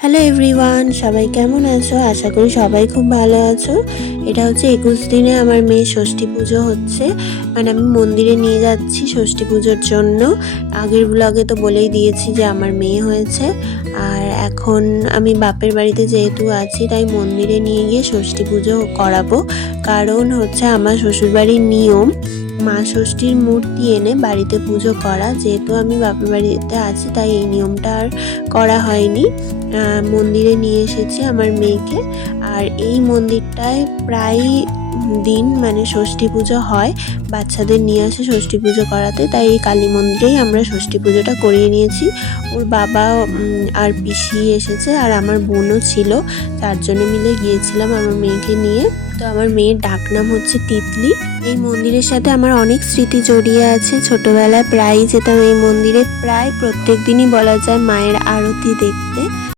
Hello everyone, সবাই কেমন আছো? আশা করি সবাই খুব ভালো আছো। এটা হচ্ছে ২১ দিনে আমার মেয়ের ষষ্ঠী পুজো হচ্ছে। মানে আমি মন্দিরে নিয়ে যাচ্ছি ষষ্ঠী পুজোর জন্য। আগের ব্লগে তো বলেই দিয়েছি যে আমার মেয়ে হয়েছে। আর এখন আমি বাপের বাড়িতে যেহেতু আছি তাই মন্দিরে নিয়ে গিয়ে ষষ্ঠী পুজো করাবো। কারণ হচ্ছে আমার শ্বশুরবাড়ির নিয়ম মা ষষ্ঠীর মূর্তি এনে বাড়িতে পুজো করা। যেহেতু আমি বাপের বাড়িতে আছি তাই এই নিয়মটা আর করা হয়নি। মন্দিরে নিয়ে এসেছি আমার মেয়েকে। আর এই মন্দিরটায় প্রায় দিন মানে ষষ্ঠী পুজো হয়, বাচ্চাদের নিয়ে আসে ষষ্ঠী পুজো করাতে। তাই এই কালী মন্দিরেই আমরা ষষ্ঠী পুজোটা করিয়ে নিয়েছি। ওর বাবা আর পিসি এসেছে আর আমার বোনও ছিল, চারজনে মিলে গিয়েছিলাম আমার মেয়েকে নিয়ে। তো আমার মেয়ের ডাকনাম হচ্ছে তিতলি। এই মন্দিরের সাথে আমার অনেক স্মৃতি জড়িয়ে আছে। ছোটবেলায় প্রায়ই যেতাম এই মন্দিরে, প্রায় প্রত্যেক দিনই বলা যায় মায়ের আরতি দেখতে।